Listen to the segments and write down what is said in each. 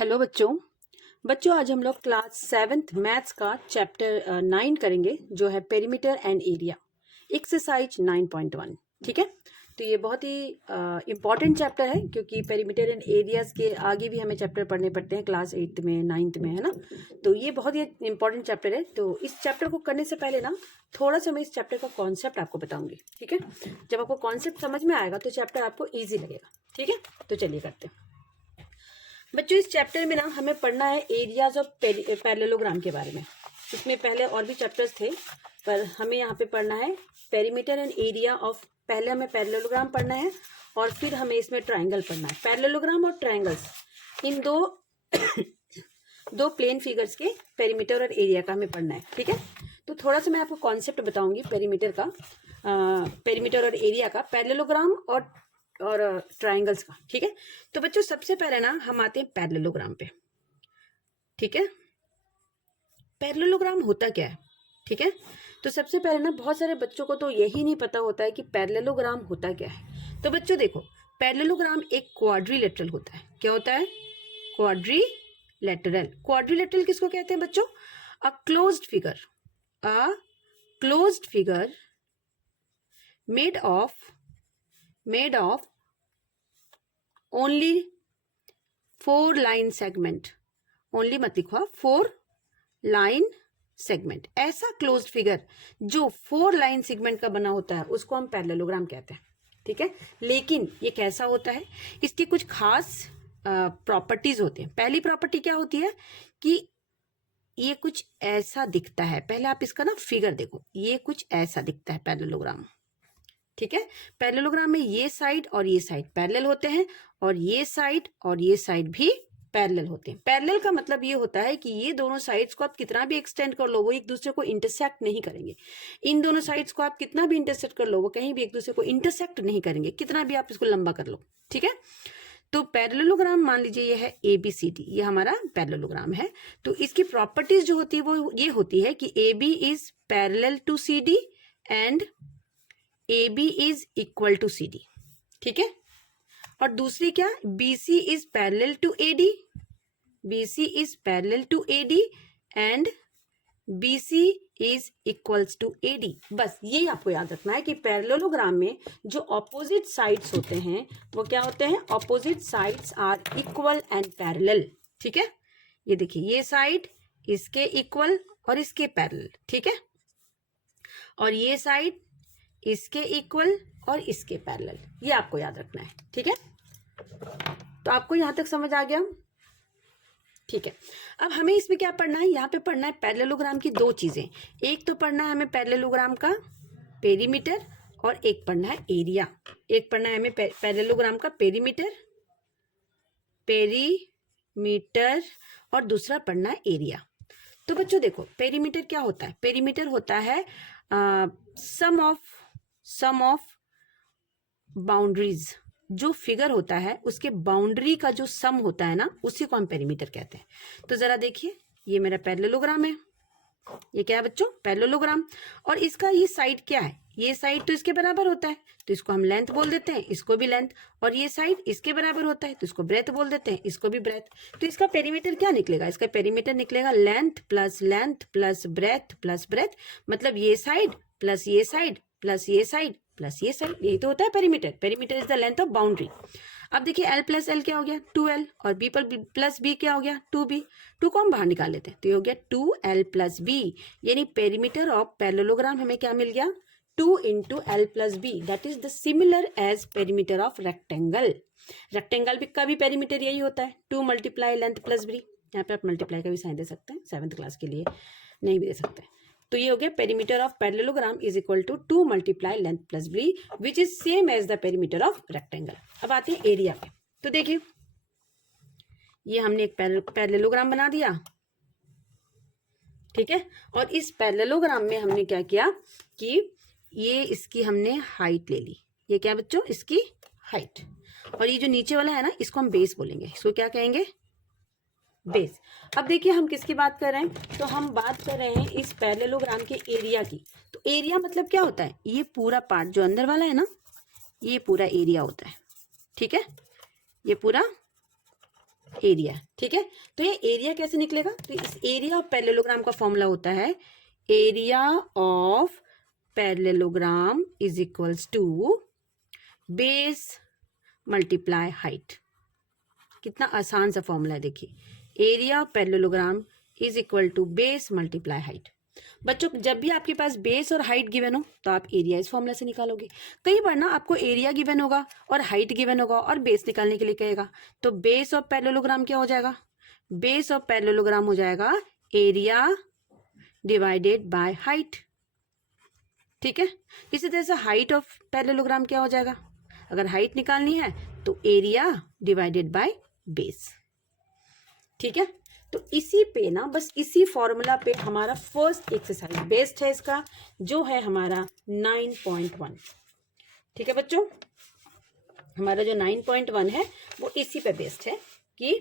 Hello बच्चों। आज हम लोग क्लास 7th मैथ्स का चैप्टर 9 करेंगे, जो है पेरीमीटर एंड एरिया, एक्सरसाइज 9.1। ठीक है, तो ये बहुत ही इम्पॉर्टेंट चैप्टर है, क्योंकि पेरीमीटर एंड एरियाज के आगे भी हमें चैप्टर पढ़ने पड़ते हैं क्लास 8th में 9th में, है ना। तो ये बहुत ही इंपॉर्टेंट चैप्टर है। तो इस चैप्टर को करने से पहले ना थोड़ा सा मैं इस चैप्टर का कॉन्सेप्ट आपको बताऊंगी। ठीक है, जब आपको कॉन्सेप्ट समझ में आएगा तो चैप्टर आपको ईजी लगेगा। ठीक है, तो चलिए करते हैं बच्चों। इस चैप्टर में ना हमें पढ़ना है एरियाज ऑफ पैरेललोग्राम के बारे में। इसमें पहले और भी चैप्टर्स थे, पर हमें यहाँ पे पढ़ना है पेरीमीटर एंड एरिया ऑफ। पहले हमें पैरेललोग्राम पढ़ना है और फिर हमें इसमें ट्रायंगल पढ़ना है। पैरेललोग्राम और ट्रायंगल्स, इन दो प्लेन फिगर्स के पेरीमीटर और एरिया का हमें पढ़ना है। ठीक है, तो थोड़ा सा मैं आपको कॉन्सेप्ट बताऊंगी पेरीमीटर का, पेरीमीटर और एरिया का, पैरेललोग्राम और ट्रायंगल्स का। ठीक है, तो बच्चों सबसे पहले ना हम आते हैं पैरेललोग्राम पे। ठीक है, पैरेललोग्राम होता क्या है? ठीक है, तो सबसे पहले ना बहुत सारे बच्चों को तो यही नहीं पता होता है कि पैरेललोग्राम होता क्या है। तो बच्चों देखो, पैरेललोग्राम एक क्वाड्रिलेटरल होता है। क्या होता है? क्वाड्रिलेटरल। क्वाड्रिलेटरल किसको कहते हैं बच्चों? A closed figure made of only 4 line segment. Only मत लिखो, 4 लाइन सेगमेंट। ऐसा क्लोज्ड फिगर जो 4 लाइन सेगमेंट का बना होता है उसको हम पैरेललोग्राम कहते हैं। ठीक है, लेकिन ये कैसा होता है? इसके कुछ खास प्रॉपर्टीज होते हैं। पहली प्रॉपर्टी क्या होती है कि ये कुछ ऐसा दिखता है। पहले आप इसका ना फिगर देखो, ये कुछ ऐसा दिखता है पैरेललोग्राम। ठीक है, पैरेललोग्राम में ये साइड और ये साइड पैरेलल होते हैं, और ये साइड भी पैरेलल होते हैं। पैरेलल का मतलब ये होता है कि ये दोनों साइड्स को आप कितना भी एक्सटेंड कर लो, वो एक दूसरे को इंटरसेक्ट नहीं करेंगे। इन दोनों साइड्स को आप कितना भी इंटरसेक्ट कर लो, वो कहीं भी एक दूसरे को इंटरसेक्ट नहीं करेंगे, कितना भी आप इसको लंबा कर लो। ठीक है, तो पैरेललोग्राम मान लीजिए ये है ABCD, ये हमारा पैरेललोग्राम है। तो इसकी प्रॉपर्टीज जो होती है वो ये होती है कि AB is parallel to CD and AB is equal to CD। ठीक है, और दूसरी क्या? BC is parallel to AD, BC is parallel to AD and BC is equals to AD। बस यही आपको याद रखना है कि पैरेललोग्राम में जो ऑपोजिट साइड्स होते हैं वो क्या होते हैं? Opposite sides are equal and parallel. ठीक है, ये देखिए, ये साइड इसके इक्वल और इसके पैरेलल। ठीक है, और ये साइड इसके इक्वल और इसके पैरेलल, ये आपको याद रखना है। ठीक है, तो आपको यहां तक समझ आ गया? ठीक है, अब हमें इसमें क्या पढ़ना है? यहाँ पे पढ़ना है पैरेललोग्राम की 2 चीजें। एक तो पढ़ना है हमें पैरेललोग्राम का पेरीमीटर, और एक पढ़ना है एरिया। एक पढ़ना है हमें पैरेललोग्राम का पेरीमीटर और दूसरा पढ़ना है एरिया। तो बच्चों देखो, पेरीमीटर क्या होता है? पेरीमीटर होता है सम ऑफ बाउंड्रीज। जो फिगर होता है उसके बाउंड्री का जो सम होता है ना, उसी को हम पेरीमीटर कहते हैं। तो जरा देखिए, ये मेरा पैरेललोग्राम है। ये क्या है बच्चों? पैरेललोग्राम। और इसका ये साइड क्या है? ये साइड तो इसके बराबर होता है, तो इसको हम लेंथ बोल देते हैं, इसको भी लेंथ। और ये साइड इसके बराबर होता है, तो इसको ब्रेथ बोल देते हैं, इसको भी ब्रेथ। तो इसका पेरीमीटर क्या निकलेगा? इसका पेरीमीटर निकलेगा लेंथ प्लस ब्रेथ। मतलब ये साइड प्लस ये साइड प्लस ये साइड प्लस ये साइड, यही तो होता है perimeter. Perimeter is the length of boundary. अब देखिए, L प्लस L क्या हो गया? 2L, और B प्लस B क्या हो गया? 2B। 2 को हम बाहर निकाल लेते हैं, तो ये हो गया 2L प्लस B। यानी पेरीमीटर ऑफ पैरेललोग्राम हमें क्या मिल गया? 2 into L plus B, that is the similar as perimeter of rectangle. Rectangle का भी पेरीमीटर यही होता है, 2 मल्टीप्लाई लेंथ प्लस B। यहाँ पे आप मल्टीप्लाई का भी साइन दे सकते हैं, 7th क्लास के लिए नहीं भी दे सकते। तो ये हो गया perimeter of parallelogram is equal to 2 multiply length plus B, which is same as the perimeter of rectangle. अब आते हैं एरिया पे। तो देखिए, ये हमने एक पैरेललोग्राम बना दिया। ठीक है, और इस पैरेललोग्राम में हमने क्या किया कि ये इसकी हमने हाइट ले ली। ये क्या बच्चों? इसकी हाइट। और ये जो नीचे वाला है ना, इसको हम बेस बोलेंगे। इसको क्या कहेंगे? बेस। अब देखिए, हम किसकी बात कर रहे हैं? तो हम बात कर रहे हैं इस पैरेललोग्राम के एरिया की। तो एरिया मतलब क्या होता है? ये पूरा पार्ट जो अंदर वाला है ना, ये पूरा एरिया होता है। ठीक है, ये पूरा एरिया, ठीक है। तो ये एरिया कैसे निकलेगा, तो इस एरिया ऑफ पैरेललोग्राम का फॉर्मूला होता है area of parallelogram is equals to base multiply height. कितना आसान सा फॉर्मूला है, देखिए area of parallelogram is equal to base multiply height. बच्चों जब भी आपके पास बेस और हाइट गिवन हो तो आप एरिया इस फॉर्मूला से निकालोगे। कई बार ना आपको एरिया गिवन होगा और हाइट गिवन होगा और बेस निकालने के लिए कहेगा, तो बेस ऑफ पैरेललोग्राम क्या हो जाएगा, बेस ऑफ पैरेललोग्राम हो जाएगा एरिया डिवाइडेड बाय हाइट, ठीक है। इसी तरह से हाइट ऑफ पैरेललोग्राम क्या हो जाएगा, अगर हाइट निकालनी है तो एरिया डिवाइडेड बाय बेस, ठीक है। तो इसी पे ना, बस इसी फॉर्मूला पे हमारा फर्स्ट एक्सरसाइज बेस्ड है, इसका जो है हमारा 9.1, ठीक है बच्चों। हमारा जो 9.1 है वो इसी पे बेस्ड है कि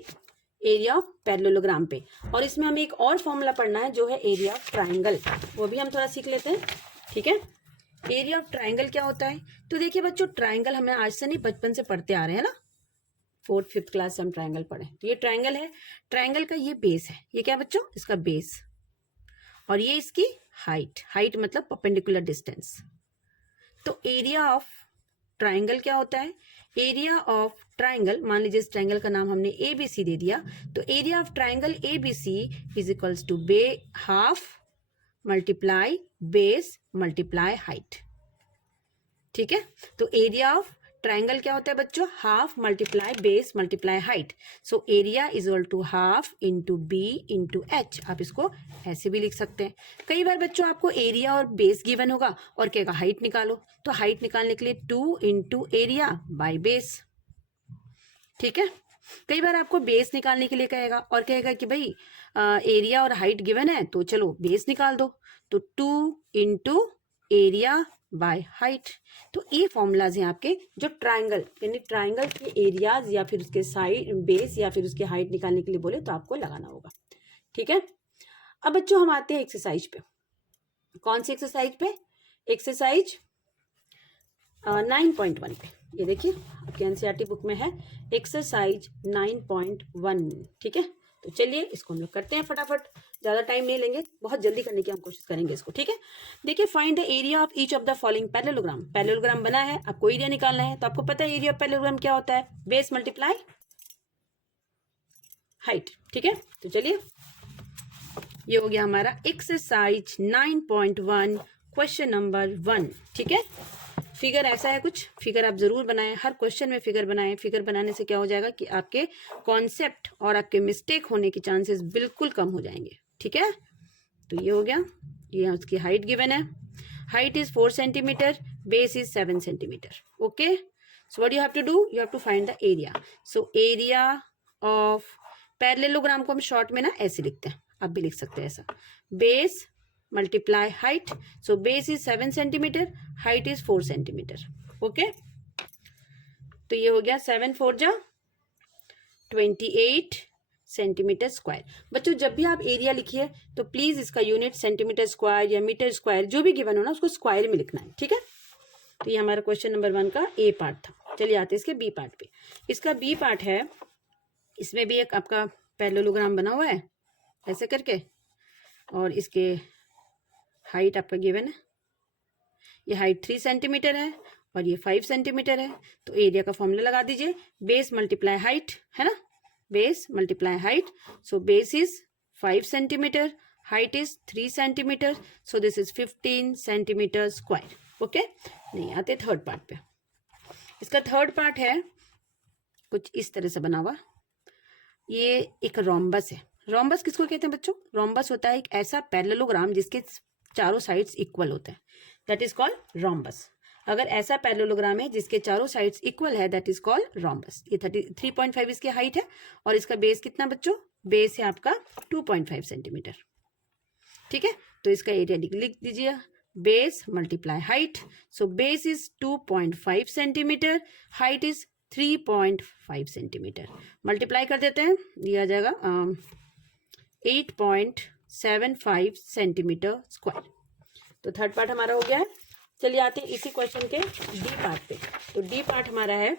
एरिया ऑफ पैरेललोग्राम पे। और इसमें हमें एक और फॉर्मूला पढ़ना है जो है एरिया ऑफ ट्राइंगल, वो भी हम थोड़ा सीख लेते हैं, ठीक है। एरिया ऑफ ट्राइंगल क्या होता है, तो देखिए बच्चों ट्राइंगल हमें आज से नहीं बचपन से पढ़ते आ रहे हैं ना, 4th 5th क्लास से हम ट्राइंगल पढ़े। तो ये ट्राइंगल है, ट्राइंगल का ये बेस है, ये क्या बच्चों, इसका बेस, और ये इसकी हाइट, हाइट मतलब परपेंडिकुलर डिस्टेंस। तो एरिया ऑफ ट्राइंगल क्या होता है, एरिया ऑफ ट्राइंगल, मान लीजिए इस ट्राइंगल का नाम हमने ABC दे दिया, तो area of triangle ABC is equals to half multiply base multiply height, ठीक है। तो एरिया ऑफ ट्राइंगल क्या होता है बच्चों, half multiply base multiply height. So area is equal to half into B into H, आप इसको ऐसे भी लिख सकते हैं। कई बार बच्चों आपको एरिया और बेस गिवन होगा और कहेगा हाइट निकालो, तो हाइट निकालने के लिए 2 इंटू एरिया बाई बेस, ठीक है। कई बार आपको बेस निकालने के लिए कहेगा और कहेगा कि भाई एरिया और हाइट गिवन है तो चलो बेस निकाल दो, तो 2 इंटू एरिया बाय हाइट। तो ये फॉर्मूलाज हैं आपके जो ट्राइंगल, यानी ट्राइंगल के एरियाज या फिर उसके साइड बेस या फिर उसके हाइट निकालने के लिए बोले तो आपको लगाना होगा, ठीक है। अब बच्चों हम आते हैं एक्सरसाइज पे। कौन सी एक्सरसाइज पे, एक्सरसाइज 9.1 पे। ये देखिए आपके एनसीईआरटी बुक में है एक्सरसाइज 9.1, ठीक है। तो चलिए इसको हम लोग करते हैं फटाफट, ज्यादा टाइम नहीं लेंगे, बहुत जल्दी करने की हम कोशिश करेंगे इसको, ठीक है। देखिए find the area of each of the following parallelogram. Parallelogram बना है, आपको एरिया निकालना है, तो आपको पता है एरिया ऑफ पैरेललोग्राम क्या होता है, बेस मल्टीप्लाई हाइट, ठीक है। तो चलिए ये हो गया हमारा एक्सरसाइज 9.1 क्वेश्चन नंबर 1, ठीक है। फिगर ऐसा है कुछ, फिगर आप जरूर बनाएं, हर क्वेश्चन में फिगर बनाएं। फिगर बनाने से क्या हो जाएगा कि आपके कॉन्सेप्ट और आपके मिस्टेक होने के चांसेस बिल्कुल कम हो जाएंगे, ठीक है। तो ये हो गया, ये उसकी हाइट गिवन है, height is 4 centimetre, base is 7 centimetre, okay. So what you have to do, you have to find the area. So area of parallelogram को हम शॉर्ट में ना ऐसे लिखते हैं, आप भी लिख सकते हैं ऐसा, base multiply height. So base is 7 centimetre, height is 4 centimetre, okay. तो ये हो गया 7 4 जा 28 सेंटीमीटर स्क्वायर। बच्चों जब भी आप एरिया लिखिए तो प्लीज इसका यूनिट सेंटीमीटर स्क्वायर या मीटर स्क्वायर जो भी गिवन हो ना उसको स्क्वायर में लिखना है, ठीक है। तो ये हमारा क्वेश्चन नंबर 1 का ए पार्ट था। चलिए आते हैं इसके बी पार्ट पे। इसका बी पार्ट है, इसमें भी एक आपका पैरेललोग्राम बना हुआ है ऐसे करके, और इसके हाइट आपका गिवन है, ये हाइट 3 सेंटीमीटर है और ये 5 सेंटीमीटर है। तो एरिया का फॉर्मूला लगा दीजिए, बेस मल्टीप्लाई हाइट, है ना, base multiply height. So base is 5 centimetre, height is 3 centimetre, so this is 15 centimetre square, okay. नहीं आते थर्ड पार्ट पे। इसका थर्ड पार्ट है कुछ इस तरह से बना हुआ, ये एक रोम्बस है। रोम्बस किसको कहते हैं बच्चों, रोम्बस होता है एक ऐसा पैरेललोग्राम जिसके चारों साइड्स इक्वल होते हैं, दैट इज कॉल्ड रोम्बस। अगर ऐसा पैरेललोग्राम है जिसके चारों साइड्स इक्वल है दैट इज कॉल्ड रोम्बस। ये 3.5 इसकी हाइट है और इसका बेस कितना बच्चों, बेस है आपका 2.5 सेंटीमीटर, ठीक है। तो इसका एरिया लिख दीजिए, base multiply height. So base is 2.5 centimetre, height is 3.5 centimetre. Multiply कर देते हैं, दिया जाएगा 8.75 सेंटीमीटर स्क्वायर। तो थर्ड पार्ट हमारा हो गया है। चलिए आते हैं इसी क्वेश्चन के डी पार्ट पे। तो डी पार्ट हमारा है,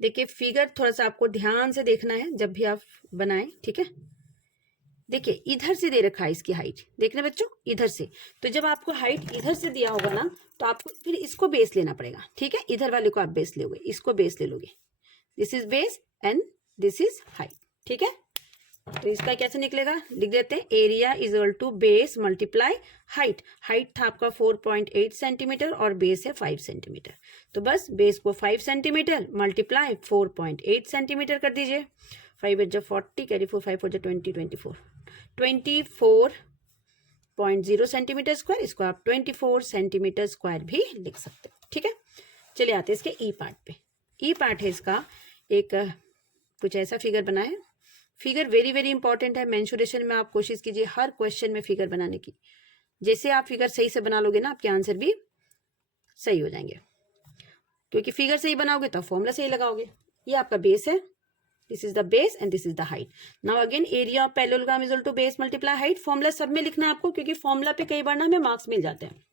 देखिए फिगर थोड़ा सा आपको ध्यान से देखना है जब भी आप बनाएं, ठीक है। देखिए इधर से दे रखा है इसकी हाइट, देख रहे बच्चों, इधर से। तो जब आपको हाइट इधर से दिया होगा ना, तो आपको फिर इसको बेस लेना पड़ेगा, ठीक है। इधर वाले को आप बेस लोगे, इसको बेस ले लोगे। This is base and this is height, ठीक है। तो इसका कैसे निकलेगा, लिख देते हैं, area is equal to base multiply height. Height था आपका 4.8 सेंटीमीटर और बेस है 5 सेंटीमीटर। तो बस बेस को 5 सेंटीमीटर मल्टीप्लाई 4.8 सेंटीमीटर कर दीजिए। 5 8 40, कैरी 4, 5 4 20, 24.0 सेंटीमीटर स्क्वायर। इसको आप 24 सेंटीमीटर स्क्वायर भी लिख सकते हो, ठीक है। चलिए आते हैं इसके ई पार्ट पे। ई पार्ट है इसका, एक कुछ ऐसा फिगर बना है। फिगर वेरी वेरी इंपॉर्टेंट है। मेंसुरेशन में आप कोशिश कीजिए हर क्वेश्चन में फिगर बनाने की। जैसे आप फिगर सही से बना लोगे ना, आपके आंसर भी सही हो जाएंगे, क्योंकि फिगर सही बनाओगे तो फॉर्मूला सही लगाओगे। ये आपका बेस है, this is the base and this is the height. Now again area of parallelogram is equal to base multiply height. Formula सब में लिखना है आपको, क्योंकि फॉर्मूला पे कई बार ना हमें मार्क्स मिल जाते हैं।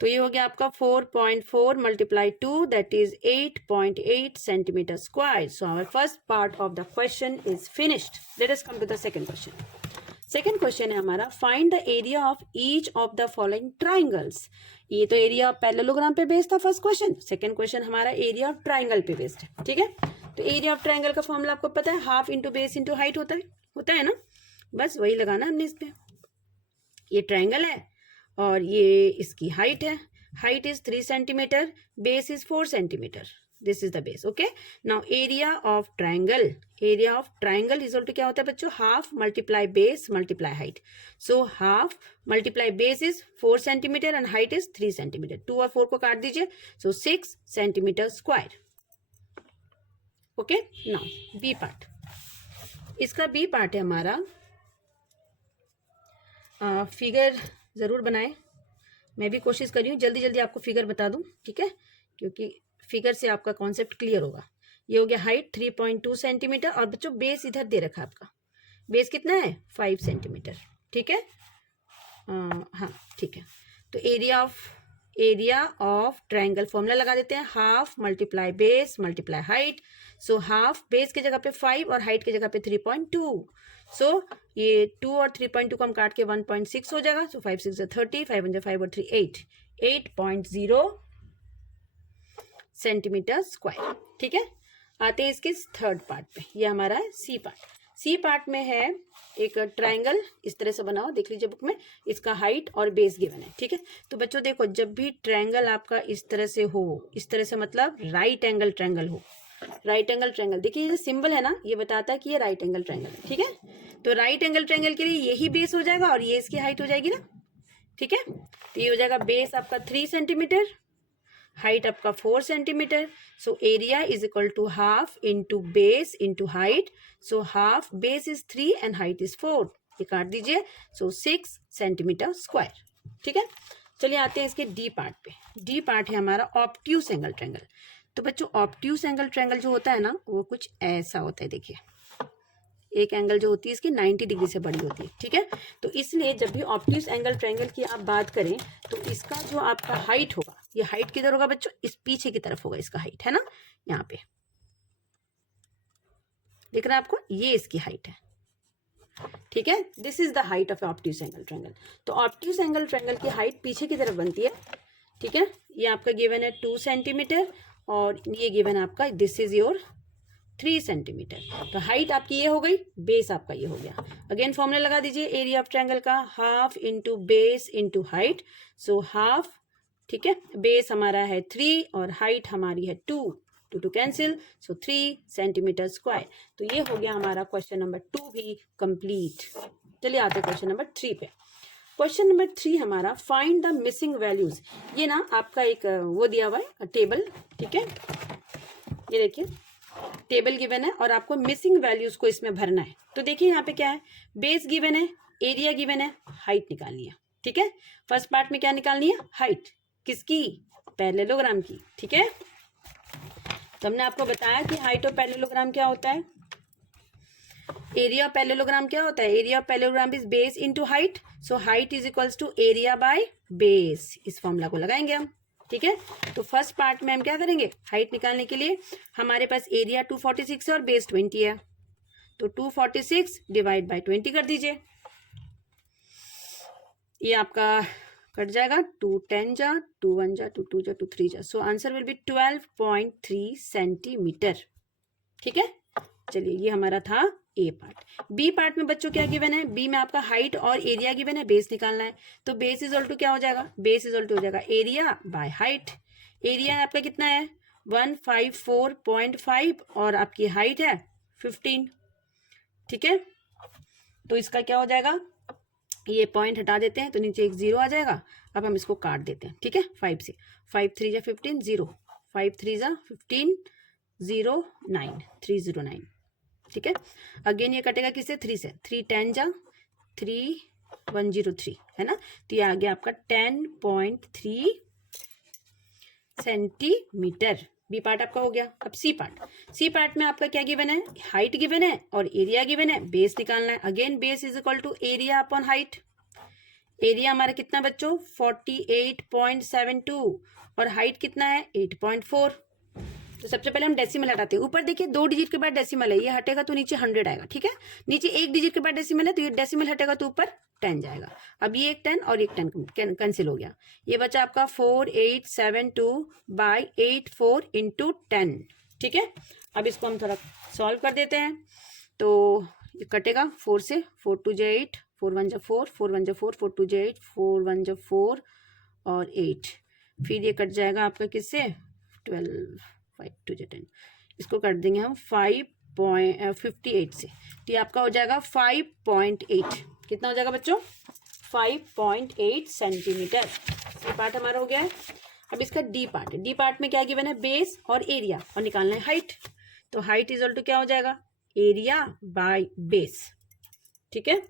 तो ये हो गया आपका 4.4 multiply 2, that is 8.8 centimetre square. So our first part of the question is finished. Let us come to the second question. Second question है हमारा, find the area of each of the following triangles. ये तो area of parallelogram पे based था first question. Second question हमारा area of triangle पे based है, ठीक है। तो एरिया ऑफ ट्राइंगल का फॉर्मूला आपको पता है, half into base into height होता है ना। बस वही लगाना हमने इस पे। ये ट्राइंगल है और ये इसकी हाइट है। Height is 3 centimetre, base is 4 centimetre. This is the base, okay. Now area of triangle, area of triangle is to क्या होता है बच्चों, half multiply base multiply height. So half multiply base is 4 centimetre and height is 3 centimetre. 2 और 4 को काट दीजिए, so 6 centimetre square, okay. Now B part, इसका B part है हमारा, फिगर जरूर बनाएं। मैं भी कोशिश कर रही हूँ जल्दी जल्दी आपको फिगर बता दूं, ठीक है, क्योंकि फिगर से आपका कॉन्सेप्ट क्लियर होगा। ये हो गया हाइट 3.2 सेंटीमीटर और बच्चों बेस इधर दे रखा है आपका। बेस कितना है, 5 सेंटीमीटर, ठीक है। हाँ ठीक है। तो एरिया ऑफ ट्राइंगल फॉर्मूला लगा देते हैं, half multiply base multiply height. So half base की जगह पे 5 और हाइट की जगह पे 3.2। सो ये 2 और 3.2 को हम काट के 1.6 हो जाएगा। सो 5 6 30, 5 1 5 और 3 8, 8.0 सेंटीमीटर स्क्वायर, ठीक है। आते हैं इसके थर्ड पार्ट पे, ये हमारा है सी पार्ट। सी पार्ट में है एक ट्राइंगल इस तरह से बना हुआ, देख लीजिए बुक में। इसका हाइट और बेस गिवन है, ठीक है। तो बच्चों देखो, जब भी ट्राइंगल आपका इस तरह से हो, इस तरह से मतलब राइट एंगल ट्राइंगल हो। राइट एंगल ट्राइंगल, देखिए ये सिंबल है ना, ये बताता है कि ये राइट एंगल ट्राइंगल है, ठीक है। तो राइट एंगल ट्राइंगल के लिए यही बेस हो जाएगा और ये इसकी हाइट हो जाएगी ना, ठीक है। तो ये हो जाएगा बेस आपका 3 सेंटीमीटर, हाइट आपका 4 centimetre. So area is equal to half into base into height. So half base is 3 and height is 4, ये काट दीजिए। सो 6 सेंटीमीटर स्क्वायर, ठीक है। चलिए आते हैं इसके डी पार्ट पे। डी पार्ट है हमारा ऑब्ट्यूस एंगल ट्रायंगल। तो बच्चों ऑब्ट्यूस एंगल ट्रायंगल जो होता है ना, वो कुछ ऐसा होता है। देखिए एक एंगल जो होती है इसकी 90 डिग्री से बड़ी होती है, ठीक है। तो इसलिए जब भी ऑब्ट्यूस एंगल ट्रायंगल की आप बात करें तो इसका जो आपका हाइट होगा, ये हाइट किधर होगा बच्चों, इस पीछे की तरफ होगा इसका हाइट, है ना। यहाँ पे दिख रहा है आपको, ये इसकी हाइट है, ठीक है। This is the height of obtuse angle triangle. तो ऑब्ट्यूस एंगल ट्रायंगल की हाइट पीछे की तरफ बनती है, ठीक है। ये आपका गिवन है 2 सेंटीमीटर और ये गिवन है आपका, दिस इज योर 3 सेंटीमीटर। तो हाइट आपकी ये हो गई, बेस आपका ये हो गया। अगेन फॉर्मूला लगा दीजिए एरिया ऑफ ट्रायंगल का, half into base into height. So half, ठीक है, बेस हमारा है 3 और हाइट हमारी है 2, 2 to cancel, so 3 centimetre square. तो ये हो गया हमारा क्वेश्चन नंबर 2 भी कंप्लीट। चलिए आते हैं क्वेश्चन नंबर 3 पे। क्वेश्चन नंबर 3 हमारा, फाइंड द मिसिंग वैल्यूज। ये ना आपका एक वो दिया हुआ है टेबल, ठीक है। ये देखिए टेबल गिवन है और आपको मिसिंग वैल्यूज को इसमें भरना है। तो देखिए यहाँ पे क्या है, बेस गिवन है, एरिया गिवन है, हाइट निकालनी है, ठीक है। फर्स्ट पार्ट में क्या निकालनी है, हाइट किसकी, पैरेललोग्राम की, ठीक है। तो हमने आपको बताया कि हाइट ऑफ पैरेललोग्राम क्या होता है, एरिया ऑफ पैरेललोग्राम क्या होता है, area of parallelogram is base into height. So height is equals to area by base. इस फॉर्मूला को लगाएंगे हम, ठीक है। तो फर्स्ट पार्ट में हम क्या करेंगे, हाइट निकालने के लिए हमारे पास एरिया 246 है और बेस 20 है, तो 246 डिवाइड बाय 20 कर दीजिए, ये आपका कट जाएगा, 2 10 जा, 2 1 जा, 2 2 जा, 2 3 जा, so answer will be 12.3 centimetre. ठीक है, चलिए ये हमारा था ए पार्ट। बी पार्ट में बच्चों क्या गिवन है, बी में आपका हाइट और एरिया गिवन है, बेस निकालना है, तो बेस इज टू क्या हो जाएगा, बेस इज टू हो जाएगा एरिया बाय हाइट। एरिया आपका कितना है 154.5 और आपकी हाइट है 15। ठीक है, तो इसका क्या हो जाएगा, ये पॉइंट हटा देते हैं तो नीचे एक 0 आ जाएगा। अब हम इसको काट देते हैं, ठीक है, 5 से, 5 3 जा 15 0, 5 3 जा 15 0 9 309। ठीक है, अगेन ये कटेगा किससे, 3 से, 3 10 जा 3 103 है ना, तो ये आ गया आपका 10.3 सेंटीमीटर। बी पार्ट आपका हो गया। अब सी पार्ट, सी पार्ट में आपका क्या गिवन है, हाइट गिवन है और एरिया गिवन है, बेस निकालना है। Again base is equal to area upon height. Area हमारा कितना बच्चों 48.72 और हाइट कितना है 8.4। तो सबसे पहले हम डेसिमल हटाते हैं, ऊपर देखिए 2 डिजिट के बाद डेसिमल है, ये हटेगा तो नीचे 100 आएगा। ठीक है, नीचे 1 डिजिट के बाद डेसिमल है तो ये डेसिमल हटेगा तो ऊपर 10 जाएगा। अब ये एक 10 और एक 10 कैंसिल हो गया, ये बचा आपका 4872 बाई 84 इंटू 10। ठीक है, अब इसको हम थोड़ा सॉल्व कर देते हैं, तो ये कटेगा 4 से, 4 2 जा 8, 4 1 जा 4, 4 1 जा 4, 4 2 जा 8, 4 1 जा 4 और 8, फिर ये कट जाएगा आपका किससे 12, 5 2 जा 10, इसको कर देंगे हम 5.58 से, तो ये आपका हो जाएगा 5.8। कितना हो जाएगा बच्चों 5.8 सेंटीमीटर। ये पार्ट हमारा हो गया है। अब इसका डी पार्ट, डी पार्ट में क्या गिवन है, बेस और एरिया और निकालना है हाइट, तो हाइट इज इक्वल टू क्या हो जाएगा एरिया बाय बेस। ठीक है,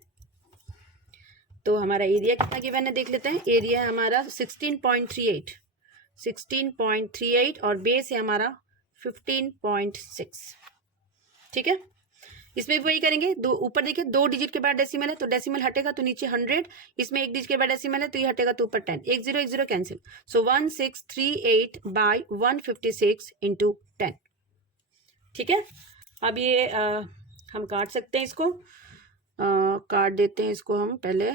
तो हमारा एरिया कितना गिवन है देख लेते हैं, एरिया हमारा 16.38 और बेस है हमारा 15.6। ठीक है, इसमें भी वही करेंगे, दो ऊपर देखिए 2 डिजिट के बाद डेसिमल है तो डेसिमल हटेगा तो नीचे 100, इसमें 1 डिजिट के बाद डेसिमल है तो ये हटेगा तो ऊपर 10, 1 0 कैंसिल, सो 1638 बाई 156 इंटू 10। ठीक है, अब ये हम काट सकते हैं इसको, काट देते हैं इसको हम पहले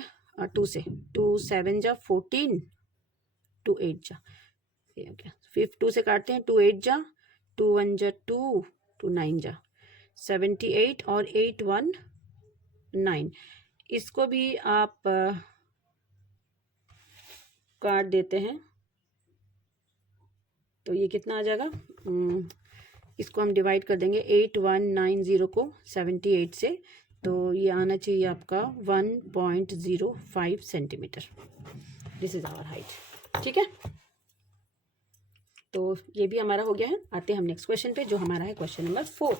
2 से, 2 7 जा 14, 2 8 जा, फिर 2 से काटते हैं, 2 8 जा, 2 1 जा 2, 2 9 जा 78 और 8 1 9, इसको भी आप काट देते हैं तो ये कितना आ जाएगा, इसको हम डिवाइड कर देंगे 8190 को 78 से, तो ये आना चाहिए आपका 1.05 centimetre. This is our height. ठीक है, तो ये भी हमारा हो गया है। आते हैं हम नेक्स्ट क्वेश्चन पे जो हमारा है क्वेश्चन नंबर 4।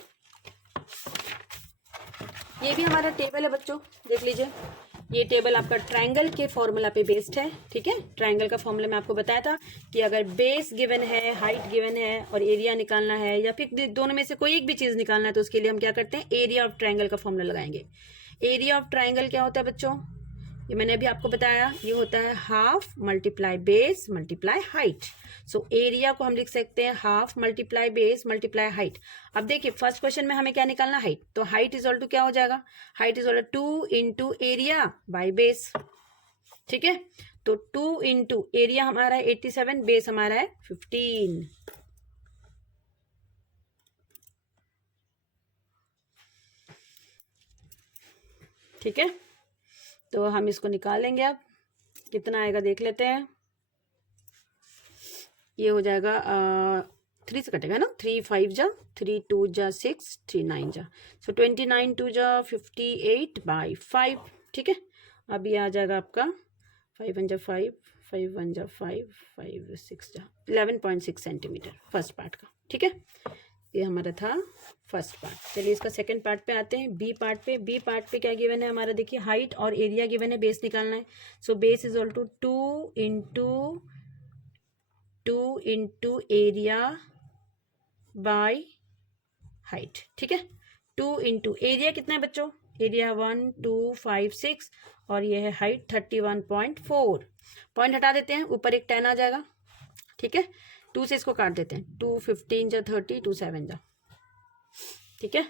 ये भी हमारा टेबल है बच्चों, देख लीजिए, ये टेबल आपका ट्रायंगल के फॉर्मूला पे बेस्ड है। ठीक है, ट्रायंगल का फॉर्मूला मैं आपको बताया था कि अगर बेस गिवन है, हाइट गिवन है और एरिया निकालना है या फिर दोनों में से कोई एक भी चीज निकालना है तो उसके लिए हम क्या करते हैं, एरिया ऑफ ट्रायंगल का फॉर्मूला लगाएंगे। एरिया ऑफ ट्रायंगल क्या होता है बच्चों, ये मैंने अभी आपको बताया, ये होता है half multiply base multiply height. So area को हम लिख सकते हैं half multiply base multiply height. अब देखिए फर्स्ट क्वेश्चन में हमें क्या निकालना, हाइट, तो हाइट इज ऑल टू क्या हो जाएगा, height is all 2 into area by base. ठीक है, तो 2 इंटू एरिया हमारा है 87, बेस हमारा है 15। ठीक है, तो हम इसको निकालेंगे, अब कितना आएगा देख लेते हैं, ये हो जाएगा 3 से कटेगा ना, 3 5 जा, 3 2 जा 6, 3 9 जा, सो 29 2 जा 58 बाई 5। ठीक है, अब ये आ जाएगा आपका 5 1 जा 5, 5 1 जा 5, 5 6 जा 11.6 सेंटीमीटर फर्स्ट पार्ट का। ठीक है, ये हमारा था फर्स्ट पार्ट। चलिए इसका सेकंड पार्ट पे आते हैं, बी पार्ट पे। बी पार्ट पे क्या गिवन है हमारा, देखिए हाइट और एरिया गिवन है, बेस निकालना है, so base is all to 2 into area by height. ठीक है, 2 इंटू एरिया कितना है बच्चों, एरिया 1 2 5 6 और ये है हाइट 31.4। पॉइंट हटा देते हैं, ऊपर एक 10 आ जाएगा, ठीक है, 2 से इसको काट देते हैं, 2 15 जा 30, 2 7 जा, ठीक है,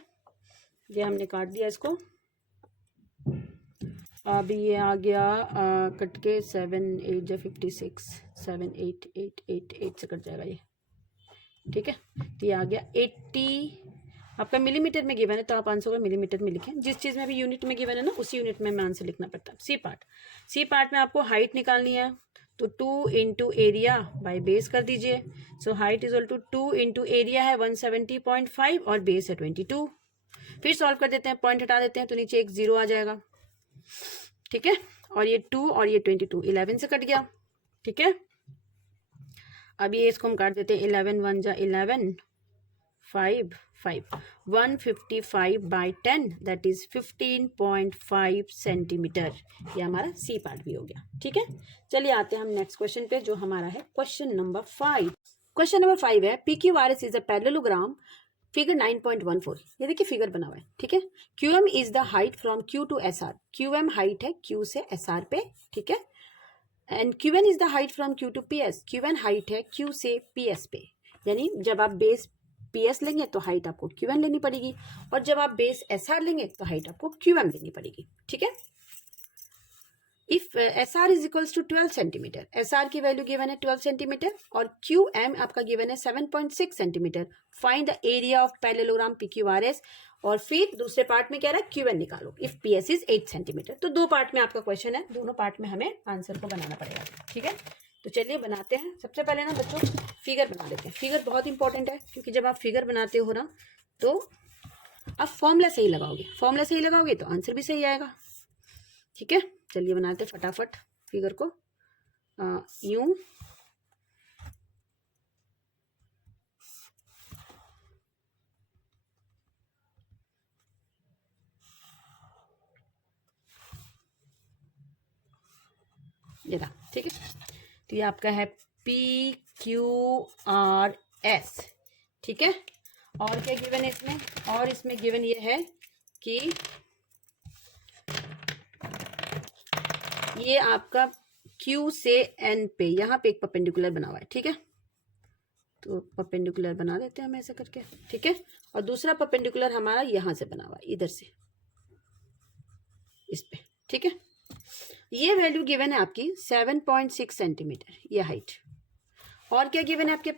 ये हमने काट दिया इसको। अभी ये आ गया कट के 7 8 जा 56, 7 8 8 8 8 से कट जाएगा ये, ठीक है। तो ये आ गया 80, आपका मिलीमीटर में गिवन है तो आप आंसर को मिलीमीटर में लिखें, जिस चीज़ में भी यूनिट में गिवन है ना उसी यूनिट में आंसर लिखना पड़ता है। सी पार्ट में आपको हाइट निकालनी है, तो 2 इंटू एरिया बाई बेस कर दीजिए। So height is to 2 into area है 170.5 और बेस है 22। फिर सॉल्व कर देते हैं, पॉइंट हटा देते हैं तो नीचे एक 0 आ जाएगा, ठीक है। और ये 2 और ये 22 11 से कट गया, ठीक है। अब ये इसको हम काट देते हैं, 11 1 जा 11, 5 5, 155 बाई 10 दैट इज 15.5 सेंटीमीटर। ये हमारा सी पार्ट भी हो गया, ठीक है। चलिए आते हैं हम नेक्स्ट क्वेश्चन पे जो हमारा है क्वेश्चन नंबर 5। क्वेश्चन नंबर 5 है PQRS is a parallelogram, figure 9.14। ये देखिए फिगर बना हुआ है, ठीक है। QM is the height from Q to SR, QM height है Q से SR पे, ठीक है। And QN is the height from Q to PS, QN height है Q से PS पे, यानी जब आप बेस PS लेंगे तो हाइट आपको QN लेनी पड़ेगी, और जब आप बेस SR लेंगे तो हाइट आपको QM लेनी पड़ेगी, ठीक है। If SR is equals to 12 centimetre, SR की वैल्यू गिवन है 12 सेंटीमीटर और QM आपका गिवन है 7.6 centimetre, find the area of parallelogram PQRS, और फिर दूसरे पार्ट में कह रहा है QN निकालो इफ PS इज 8 सेंटीमीटर। तो दो पार्ट में आपका क्वेश्चन है, दोनों पार्ट में हमें आंसर को बनाना पड़ेगा, ठीक है। तो चलिए बनाते हैं। सबसे पहले ना बच्चों फिगर बना लेते हैं, फिगर बहुत इंपॉर्टेंट है, क्योंकि जब आप फिगर बनाते हो ना तो आप फॉर्मूला सही लगाओगे, फॉर्मूला सही लगाओगे तो आंसर भी सही आएगा, ठीक है। चलिए बनाते हैं फटाफट फिगर को। यूं ये था, ठीक है। तो ये आपका है PQRS, ठीक है। और क्या गिवन है इसमें, और इसमें गिवन ये है कि ये आपका Q से N पे यहाँ पे एक परपेंडिकुलर बना हुआ है, ठीक है। तो परपेंडिकुलर बना देते हैं हम ऐसे करके, ठीक है। और दूसरा परपेंडिकुलर हमारा यहाँ से बना हुआ है, इधर से इस पे, ठीक है। ये वैल्यू गिवन है आपकी 7.6 सेंटीमीटर, ये हाइट। और क्या गिवन है आपके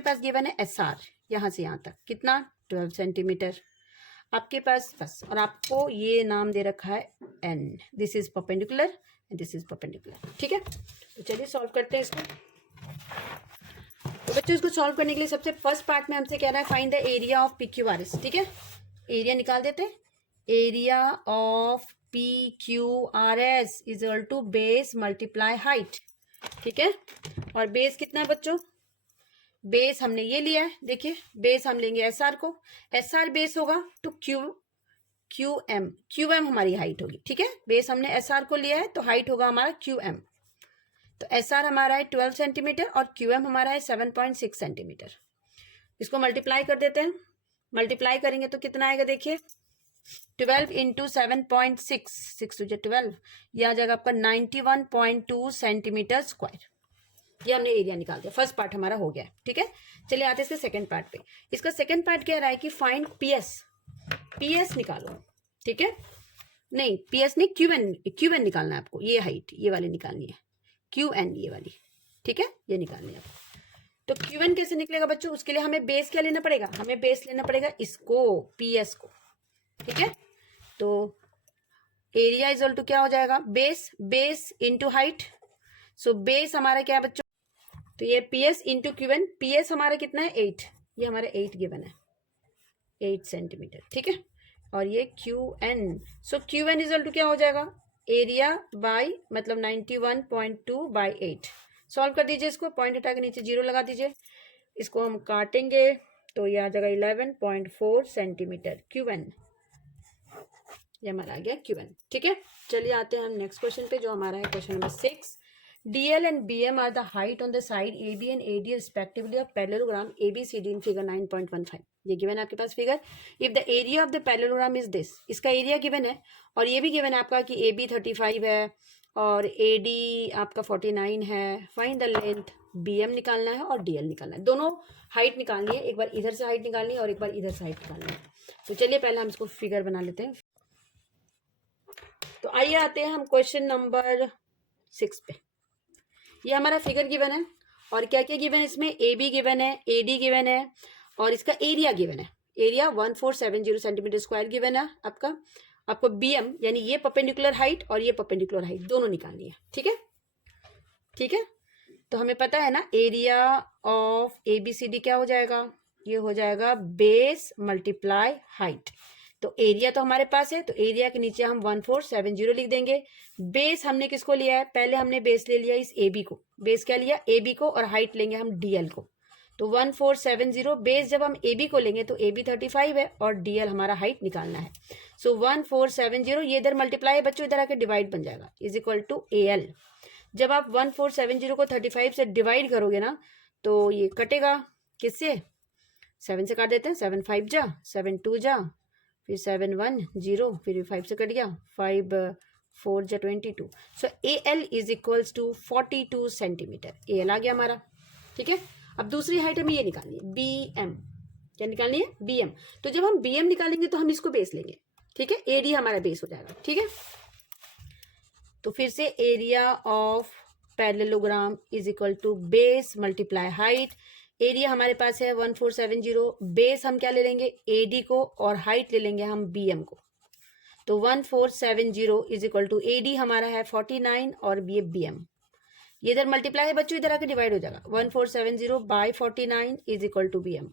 पास गिवन है SR, यहाँ से यहाँ तक कितना 12 सेंटीमीटर आपके पास बस। और आपको ये नाम दे रखा है N, this is perpendicular and this is perpendicular, ठीक है। तो चलिए सॉल्व करते हैं इसको। तो बच्चों इसको सॉल्व करने के लिए सबसे फर्स्ट पार्ट में हमसे कह रहा है find the area of PQRS, ठीक है। एरिया निकाल देते हैं, area of PQRS is equal to base multiply height, ठीक है। और बेस कितना है बच्चों, बेस हमने ये लिया है, देखिए बेस हम लेंगे SR को, SR बेस होगा तो QM हमारी हाइट होगी, ठीक है। बेस हमने SR को लिया है तो हाइट होगा हमारा QM। तो SR हमारा है 12 सेंटीमीटर और QM हमारा है 7.6 सेंटीमीटर। इसको मल्टीप्लाई कर देते हैं, मल्टीप्लाई करेंगे तो कितना आएगा, देखिए 12 इंटू 7.6, 6 टू 12, यह आ जाएगा आपका 91.2 सेंटीमीटर स्क्वायर। ये हमने एरिया निकाल दिया, फर्स्ट पार्ट हमारा हो गया है, ठीक है। चलिए आते हैं इसके सेकंड पार्ट पे। इसका सेकंड पार्ट कह रहा है कि फाइंड PS निकालो, ठीक है। नहीं PS नहीं, QN निकालना है आपको, ये हाइट ये वाली निकालनी है, QN ये वाली, ठीक है, ये निकालनी है आपको। तो QN कैसे निकलेगा बच्चों, उसके लिए हमें बेस क्या लेना पड़ेगा, हमें बेस लेना पड़ेगा इसको PS को, ठीक है। तो एरिया इज इक्वल टू क्या हो जाएगा, base into height. So base हमारा क्या है बच्चों, तो ये PS इंटू QN, PS हमारा कितना है 8, ये हमारा 8 गिवन है 8 सेंटीमीटर, ठीक है। और ये QN, so QN is equal to क्या हो जाएगा, एरिया बाई मतलब 91.2 बाई 8। सॉल्व कर दीजिए इसको, पॉइंट हटा के नीचे 0 लगा दीजिए, इसको हम काटेंगे तो ये आ जाएगा 11.4 सेंटीमीटर QN, ये हमारा आ गया QN, ठीक है। चलिए आते हैं हम नेक्स्ट क्वेश्चन पे जो हमारा है question number 6। DL and BM are the height on the side AB and AD respectively of parallelogram ABCD in figure 9.15। ये गिवन है आपके पास figure. If the area of the parallelogram is this, इसका area given है और ये भी given है आपका कि AB 35 है और AD आपका 49 है। फाइंड द लेंथ, BM निकालना है और DL निकालना है, दोनों हाइट निकालनी है, एक बार इधर से हाइट निकालनी है और एक बार इधर से हाइट निकालनी है। तो चलिए पहले हम इसको फिगर बना लेते हैं। तो आइए आते हैं हम क्वेश्चन नंबर 6 पे। ये हमारा फिगर गिवन है और क्या क्या गिवन है इसमें, AB गिवन है, AD गिवन है और इसका एरिया गिवन है। एरिया 1470 सेंटीमीटर स्क्वायर गिवन है आपका। आपको BM यानी ये परपेंडिकुलर हाइट और ये परपेंडिकुलर हाइट दोनों निकालनी है। ठीक है, ठीक है। तो हमें पता है ना एरिया ऑफ ABCD क्या हो जाएगा, ये हो जाएगा बेस मल्टीप्लाई हाइट। तो एरिया तो हमारे पास है, तो एरिया के नीचे हम 1470 लिख देंगे। बेस हमने किसको लिया है, पहले हमने बेस ले लिया इस AB को, बेस क्या लिया AB को, और हाइट लेंगे हम DL को। तो 1470 बेस जब हम AB को लेंगे तो AB 35 है और DL हमारा हाइट निकालना है। सो 1470 ये इधर मल्टीप्लाई है बच्चों, इधर आके डिवाइड बन जाएगा, इज इक्वल टू AL। जब आप 1470 को 35 से डिवाइड करोगे ना तो ये कटेगा किससे, 7 से काट देते हैं, 7 5 जा, 7 2 जा, फिर 7 1 0, फिर 5 से कट गया, 5 4 जा 22। So AL is equals to 42 centimetre, AL आ गया हमारा। ठीक है, अब दूसरी हाइट हमें ये निकालनी है BM। क्या निकालनी है, BM। तो जब हम BM निकालेंगे तो हम इसको बेस लेंगे। ठीक है, AD हमारा बेस हो जाएगा। ठीक है, तो फिर से area of parallelogram is equal to base multiply height. Area हमारे पास है 1470, बेस हम क्या ले लेंगे AD को और हाइट ले लेंगे हम BM को। तो 1470 इज इक्वल टू AD हमारा है 49 और ये BM, ये इधर मल्टीप्लाई है बच्चों, इधर आके डिवाइड हो जाएगा। 1470 by 49 is equal to BM।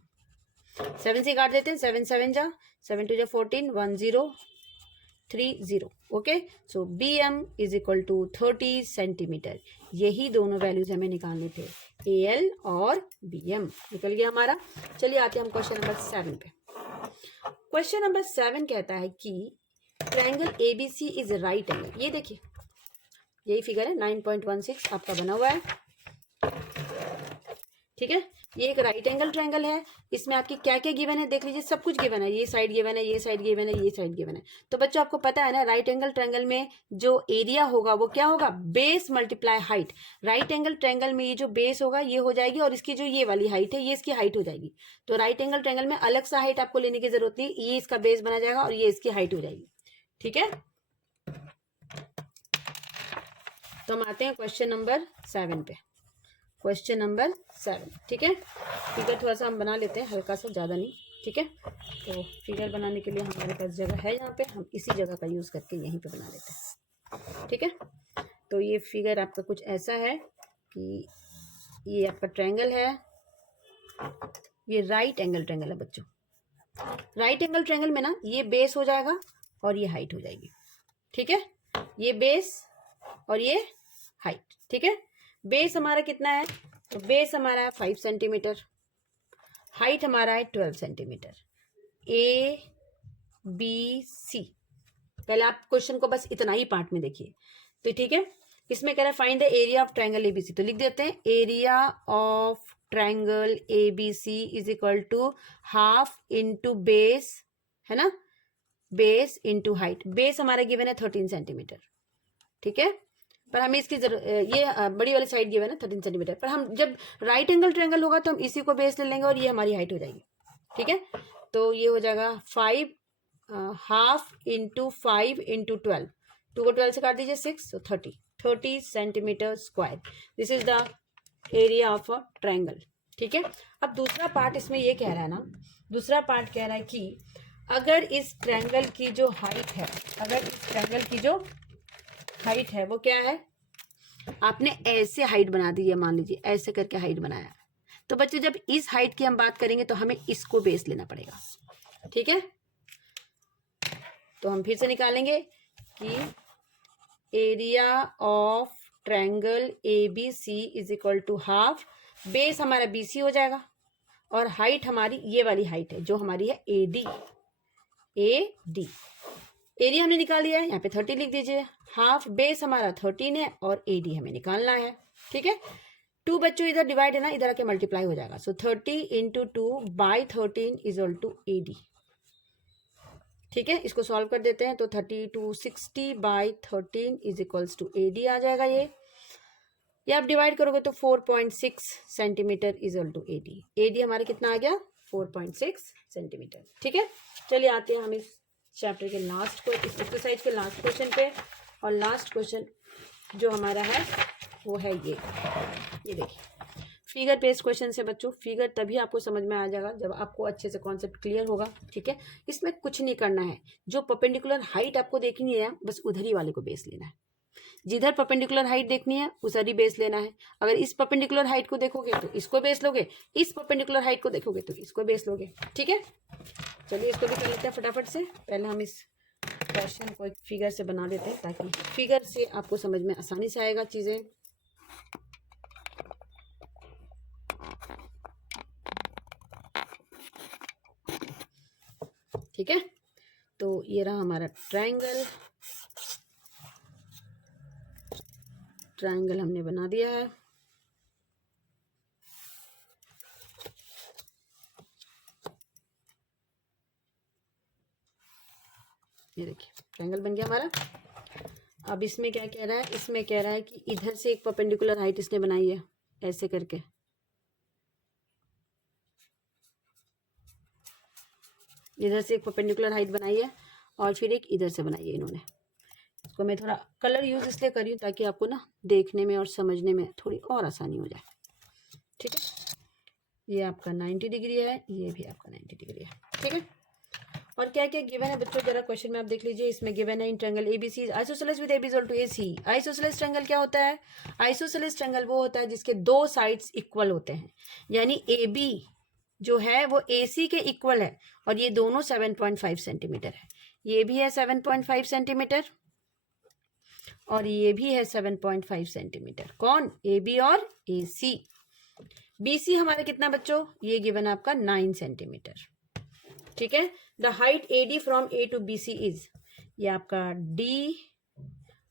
7 से काट देते हैं, 7 7 जा, 7 2 जा 14, 1 0 3 0। Okay, so BM is equal to 30 centimetre. यही दोनों वैल्यूज हमें निकालने थे, AL और BM निकल गया हमारा। चलिए आते हैं हम क्वेश्चन नंबर 7 पे। क्वेश्चन नंबर 7 कहता है कि triangle ABC is right angle. ये देखिए यही फिगर है, 9.16 आपका बना हुआ है। ठीक है, ये एक राइट एंगल ट्रायंगल है। इसमें आपकी क्या क्या गिवन है देख लीजिए, सब कुछ गिवन है, ये साइड गिवन है, ये साइड गिवन है, ये साइड गिवन है। तो बच्चों आपको पता है ना राइट एंगल ट्रायंगल में जो एरिया होगा वो क्या होगा, base multiply height. Right angle triangle में ये जो बेस होगा ये हो जाएगी और इसकी जो ये वाली हाइट है ये इसकी हाइट हो जाएगी। तो राइट एंगल ट्रायंगल में अलग सा हाइट आपको लेने की जरूरत नहीं, ये इसका बेस बना जाएगा और ये इसकी हाइट हो जाएगी। ठीक है, तो हम आते हैं क्वेश्चन नंबर 7 पे। क्वेश्चन नंबर 7, ठीक है। फिगर थोड़ा सा हम बना लेते हैं, हल्का सा, ज़्यादा नहीं। ठीक है, तो फिगर बनाने के लिए हमारे पास जगह है यहाँ पे, हम इसी जगह का यूज़ करके यहीं पे बना लेते हैं। ठीक है, तो ये फिगर आपका कुछ ऐसा है कि ये आपका ट्रायंगल है, ये राइट एंगल ट्रायंगल है बच्चों। राइट एंगल ट्रायंगल में ना ये बेस हो जाएगा और ये हाइट हो जाएगी। ठीक है, ये बेस और ये हाइट। ठीक है, बेस हमारा कितना है, तो बेस हमारा है 5 सेंटीमीटर, हाइट हमारा है 12 सेंटीमीटर। ABC, पहले आप क्वेश्चन को बस इतना ही पार्ट में देखिए। तो ठीक है, इसमें कह रहा है find the area of triangle ABC। तो लिख देते हैं area of triangle ABC is equal to half into base, है ना, बेस इंटू हाइट। बेस हमारा गिवन है 13 सेंटीमीटर। ठीक है, पर हमें इसकी ये बड़ी वाली साइड गिवन है 13 सेंटीमीटर, पर हम जब राइट एंगल ट्रायंगल होगा तो हम इसी को बेस ले लेंगे और ये हमारी हाइट हो जाएगी। ठीक है, तो ये हो जाएगा 5 हाफ इंटू 5 इंटू 12, 2 को 12 से काट दीजिए 6, तो 30 centimetre square. This is the area of a triangle. ठीक है, अब दूसरा पार्ट इसमें ये कह रहा है ना, दूसरा पार्ट कह रहा है कि अगर इस ट्रायंगल की जो हाइट है, अगर इस ट्रायंगल की जो हाइट है वो क्या है, आपने ऐसे हाइट बना दी है, मान लीजिए ऐसे करके हाइट बनाया, तो बच्चों जब इस हाइट की हम बात करेंगे तो हमें इसको बेस लेना पड़ेगा। ठीक है, तो हम फिर से निकालेंगे कि area of triangle ABC is equal to half, base हमारा BC हो जाएगा और हाइट हमारी ये वाली हाइट है जो हमारी है AD। एरिया हमने निकाल लिया है, यहाँ पे 30 लिख दीजिए, हाफ बेस हमारा 13 है और AD हमें निकालना है। ठीक है, 2 बच्चों इधर डिवाइड है ना, इधर आके मल्टीप्लाई हो जाएगा। So 30 into 2 by 13 is equal to AD। ठीक है, इसको सॉल्व कर देते हैं तो 3260/13 इज इक्वल्स टू AD आ जाएगा। ये आप डिवाइड करोगे तो 4.6 centimetre is equal to AD हमारा कितना आ गया 4.6 सेंटीमीटर। ठीक है, चलिए आते हैं हम इस चैप्टर के लास्ट को, इस एक्सरसाइज के लास्ट क्वेश्चन पे। और लास्ट क्वेश्चन जो हमारा है वो है ये देखिए, फिगर बेस्ड क्वेश्चन से बच्चों। फिगर तभी आपको समझ में आ जाएगा जब आपको अच्छे से कॉन्सेप्ट क्लियर होगा। ठीक है, इसमें कुछ नहीं करना है, जो परपेंडिकुलर हाइट आपको देखनी है बस उधर ही वाले को बेस लेना है। जिधर परपेंडिकुलर हाइट देखनी है उधर ही बेस लेना है। अगर इस परपेंडिकुलर हाइट को देखोगे तो इसको बेस लोगे, इस परपेंडिकुलर हाइट को देखोगे तो इसको बेस लोगे। ठीक है, चलिए इसको भी कर लेते हैं फटाफट से। पहले हम इस क्वेश्चन को एक फिगर से बना देते हैं ताकि फिगर से आपको समझ में आसानी से आएगा चीजें। ठीक है, तो ये रहा हमारा ट्रायंगल हमने बना दिया है। ये देखिए ट्रायंगल बन गया हमारा। अब इसमें क्या कह रहा है, इसमें कह रहा है कि इधर से एक परपेंडिकुलर हाइट इसने बनाई है ऐसे करके, इधर से एक परपेंडिकुलर हाइट बनाई है और फिर एक इधर से बनाई है इन्होंने। इसको मैं थोड़ा कलर यूज इसलिए कर रही हूँ ताकि आपको ना देखने में और समझने में थोड़ी और आसानी हो जाए। ठीक है, ये आपका 90 डिग्री है, ये भी आपका 90 डिग्री है। ठीक है, और क्या क्या गिवन है बच्चों, जरा क्वेश्चन में आप देख लीजिए। इसमें गिवन है in triangle ABC isosceles with AB equal to AC। Isosceles triangle क्या होता है, आइसोसेलेस ट्रायंगल वो होता है जिसके दो साइड्स इक्वल होते हैं, यानी AB जो है वो AC के इक्वल है और ये दोनों 7.5 सेंटीमीटर है। ये भी है 7.5 सेंटीमीटर और ये भी है 7.5 सेंटीमीटर। कौन, AB और AC। BC हमारा कितना बच्चों, ये गिवन आपका 9 सेंटीमीटर। ठीक है, the height AD from A to BC is, ये आपका D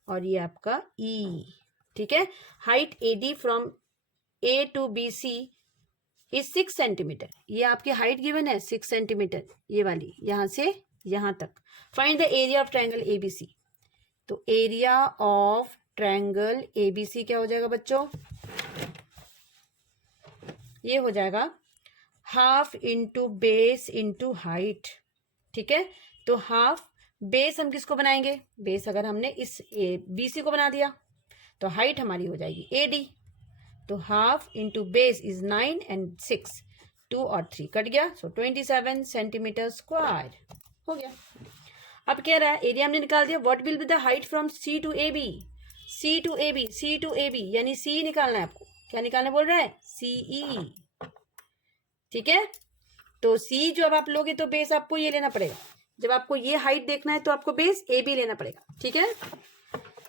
और ये आपका E। ठीक है, height AD from A to BC is 6 centimetre. ये आपकी हाइट गिवन है 6 सेंटीमीटर, ये वाली यहां से यहां तक। Find the area of triangle ABC। तो एरिया ऑफ ट्रायंगल ABC क्या हो जाएगा बच्चों, ये हो जाएगा half into base into height. ठीक है, तो हाफ बेस हम किसको बनाएंगे, बेस अगर हमने इस BC को बना दिया तो हाइट हमारी हो जाएगी AD। तो half into base is 9 and 6, 2 और 3 कट गया, सो 27 सेंटीमीटर स्क्वायर हो गया। अब कह रहा है एरिया हमने निकाल दिया, what will be the height from C to AB। C to AB यानी C निकालना है आपको, क्या निकालना बोल रहा है, CE। ठीक है, तो C जो अब आप लोगे तो बेस आपको ये लेना पड़ेगा, जब आपको ये हाइट देखना है तो आपको बेस AB लेना पड़ेगा। ठीक है,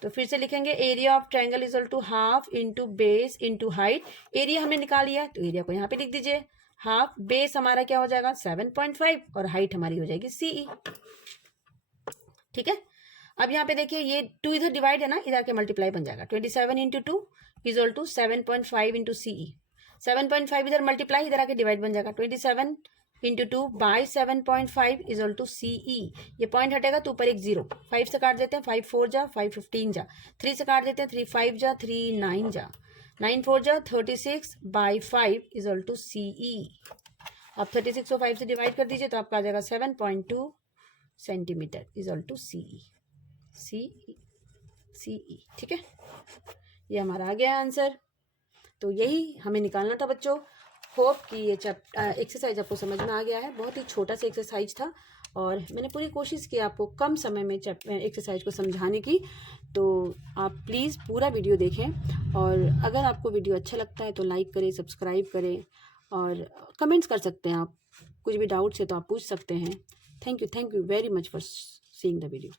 तो फिर से लिखेंगे area of triangle is equal to half into base into height. Area हमने निकाल लिया तो एरिया को यहाँ पे लिख दीजिए, हाफ बेस हमारा क्या हो जाएगा 7.5 और हाइट हमारी हो जाएगी CE। ठीक है, अब यहाँ पे देखिए ये 2 इधर डिवाइड है ना, इधर के मल्टीप्लाई बन जाएगा, 27 into 2 is equal to 7.5 into CE। 7.5 इधर मल्टीप्लाई, इधर आके डिवाइड बन जाएगा, 27 into 2 by 7.5 is equal to CE। ये पॉइंट हटेगा तो ऊपर एक 0, 5 से काट देते हैं, 5 4 जा 5 15 जा, 3 से काट देते हैं, 3 5 जा 3 9 जा, 9 4 जा 36 by 5 is equal to CE। अब 36 को 5 से डिवाइड कर दीजिए तो आपका आ जाएगा 7.2 centimetre is equal to CE। ठीक है, ये हमारा आ गया आंसर। तो यही हमें निकालना था बच्चों। होप कि ये एक्सरसाइज आपको समझ में आ गया है। बहुत ही छोटा सा एक्सरसाइज था और मैंने पूरी कोशिश की आपको कम समय में एक्सरसाइज को समझाने की। तो आप प्लीज़ पूरा वीडियो देखें और अगर आपको वीडियो अच्छा लगता है तो लाइक करें, सब्सक्राइब करें और कमेंट्स कर सकते हैं आप, कुछ भी डाउट्स है तो आप पूछ सकते हैं। Thank you very much for seeing the video.